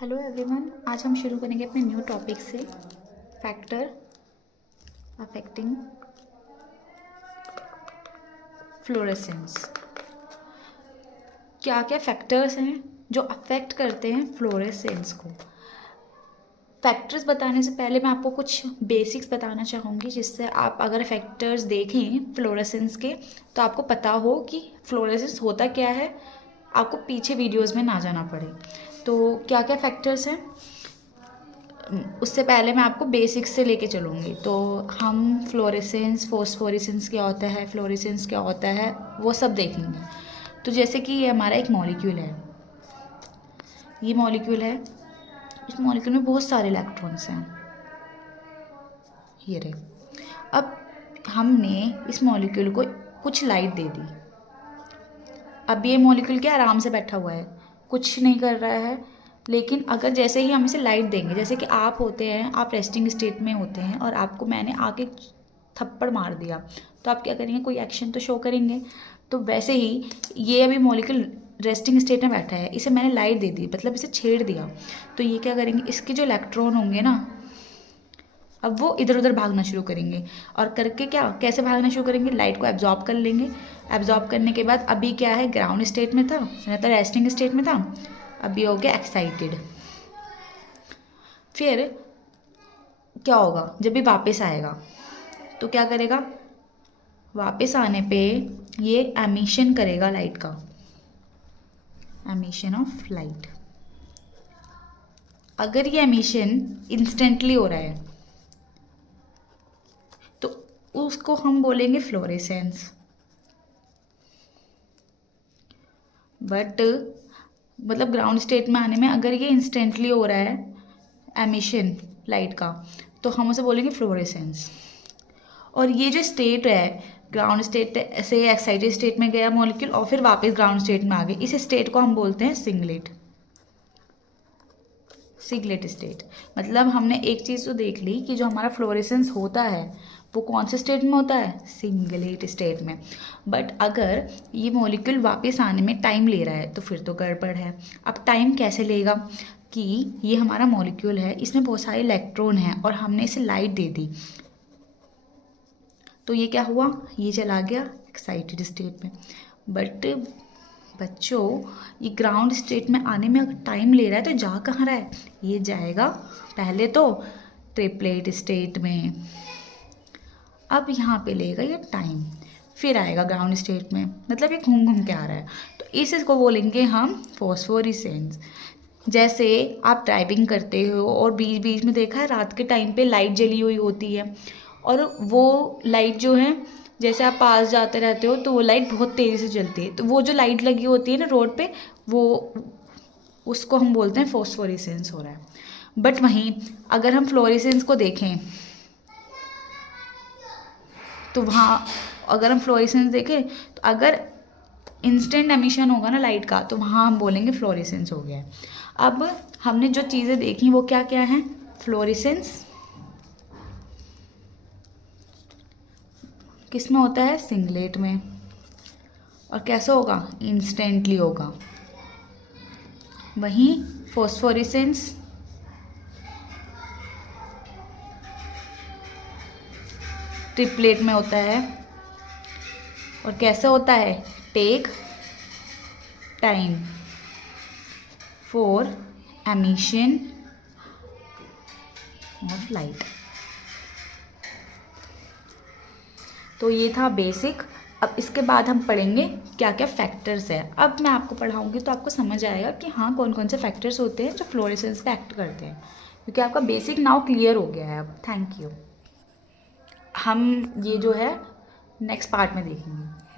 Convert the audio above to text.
Hello everyone, आज हम शुरू करेंगे अपने न्यू टॉपिक से फैक्टर अफेक्टिंग फ्लोरेसेंस। क्या क्या फैक्टर्स हैं जो अफेक्ट करते हैं फ्लोरेसेंस को। फैक्टर्स बताने से पहले मैं आपको कुछ बेसिक्स बताना चाहूँगी, जिससे आप अगर फैक्टर्स देखें फ्लोरेसेंस के तो आपको पता हो कि फ्लोरेसेंस होता क्या है, आपको पीछे वीडियोस में ना जाना पड़े। तो क्या क्या फैक्टर्स हैं, उससे पहले मैं आपको बेसिक्स से लेके चलूँगी। तो हम फ्लोरेसेंस, फोस्फोरेसेंस क्या होता है, फ्लोरेसेंस क्या होता है, वो सब देखेंगे। तो जैसे कि ये हमारा एक मॉलिक्यूल है, ये मॉलिक्यूल है, इस मॉलिक्यूल में बहुत सारे इलेक्ट्रॉन्स हैं, ये रहे। अब हमने इस मॉलिक्यूल को कुछ लाइट दे दी। अब ये मॉलिक्यूल क्या आराम से बैठा हुआ है, कुछ नहीं कर रहा है। लेकिन अगर जैसे ही हम इसे लाइट देंगे, जैसे कि आप होते हैं, आप रेस्टिंग स्टेट में होते हैं और आपको मैंने आके थप्पड़ मार दिया, तो आप क्या करेंगे, कोई एक्शन तो शो करेंगे। तो वैसे ही ये अभी मॉलिक्यूल रेस्टिंग स्टेट में बैठा है, इसे मैंने लाइट दे दी, मतलब इसे छेड़ दिया, तो ये क्या करेंगे, इसके जो इलेक्ट्रॉन होंगे ना, अब वो इधर उधर भागना शुरू करेंगे। और करके क्या, कैसे भागना शुरू करेंगे, लाइट को एब्जॉर्ब कर लेंगे। एब्जॉर्ब करने के बाद अभी क्या है, ग्राउंड स्टेट में था, मतलब रेस्टिंग स्टेट में था, अभी हो गया एक्साइटेड। फिर क्या होगा, जब भी वापस आएगा तो क्या करेगा, वापस आने पे ये एमिशन करेगा लाइट का, एमिशन ऑफ लाइट। अगर ये एमिशन इंस्टेंटली हो रहा है तो उसको हम बोलेंगे फ्लोरेसेंस। बट मतलब ग्राउंड स्टेट में आने में अगर ये इंस्टेंटली हो रहा है एमिशन लाइट का, तो हम उसे बोलेंगे फ्लोरेसेंस। और ये जो स्टेट है, ग्राउंड स्टेट से एक्साइटेड स्टेट में गया मॉलिक्यूल और फिर वापस ग्राउंड स्टेट में आ गए, इस स्टेट को हम बोलते हैं सिंगलेट। सिंगलेट स्टेट मतलब हमने एक चीज़ तो देख ली कि जो हमारा फ्लोरेसेंस होता है वो कौन से स्टेट में होता है, सिंगलेट स्टेट में। बट अगर ये मॉलिक्यूल वापस आने में टाइम ले रहा है तो फिर तो गड़बड़ है। अब टाइम कैसे लेगा, कि ये हमारा मॉलिक्यूल है, इसमें बहुत सारे इलेक्ट्रॉन हैं और हमने इसे लाइट दे दी, तो ये क्या हुआ, ये चला गया एक्साइटेड स्टेट में। बट बच्चों, ये ग्राउंड स्टेट में आने में अगर टाइम ले रहा है तो जा कहाँ रहा है, ये जाएगा पहले तो ट्रिपलेट स्टेट में, अब यहाँ पे लेगा ये टाइम, फिर आएगा ग्राउंड स्टेट में, मतलब ये घूम घूम के आ रहा है। तो इसको बोलेंगे हम फोस्फोरेसेंस। जैसे आप ड्राइविंग करते हो और बीच बीच में देखा है रात के टाइम पे लाइट जली हुई होती है, और वो लाइट जो है, जैसे आप पास जाते रहते हो तो वो लाइट बहुत तेज़ी से जलती है, तो वो जो लाइट लगी होती है ना रोड पे, वो उसको हम बोलते हैं फोस्फोरेसेंस हो रहा है। बट वहीं अगर हम फ्लोरेसेंस को देखें तो वहाँ अगर हम फ्लोरेसेंस देखें तो अगर इंस्टेंट एमिशन होगा ना लाइट का, तो वहाँ हम बोलेंगे फ्लोरेसेंस हो गया है। अब हमने जो चीज़ें देखी वो क्या क्या हैं, फ्लोरेसेंस किस में होता है, सिंगलेट में, और कैसे होगा, इंस्टेंटली होगा। वहीं फोस्फोरेसेंस ट्रिपलेट में होता है, और कैसे होता है, take time for emission of light. तो ये था बेसिक। अब इसके बाद हम पढ़ेंगे क्या क्या फैक्टर्स है। अब मैं आपको पढ़ाऊंगी तो आपको समझ आएगा कि हाँ कौन कौन से फैक्टर्स होते हैं जो फ्लोरेसेंस का एक्ट करते हैं, क्योंकि आपका बेसिक नाउ क्लियर हो गया है अब। Thank you. हम ये जो है नेक्स्ट पार्ट में देखेंगे।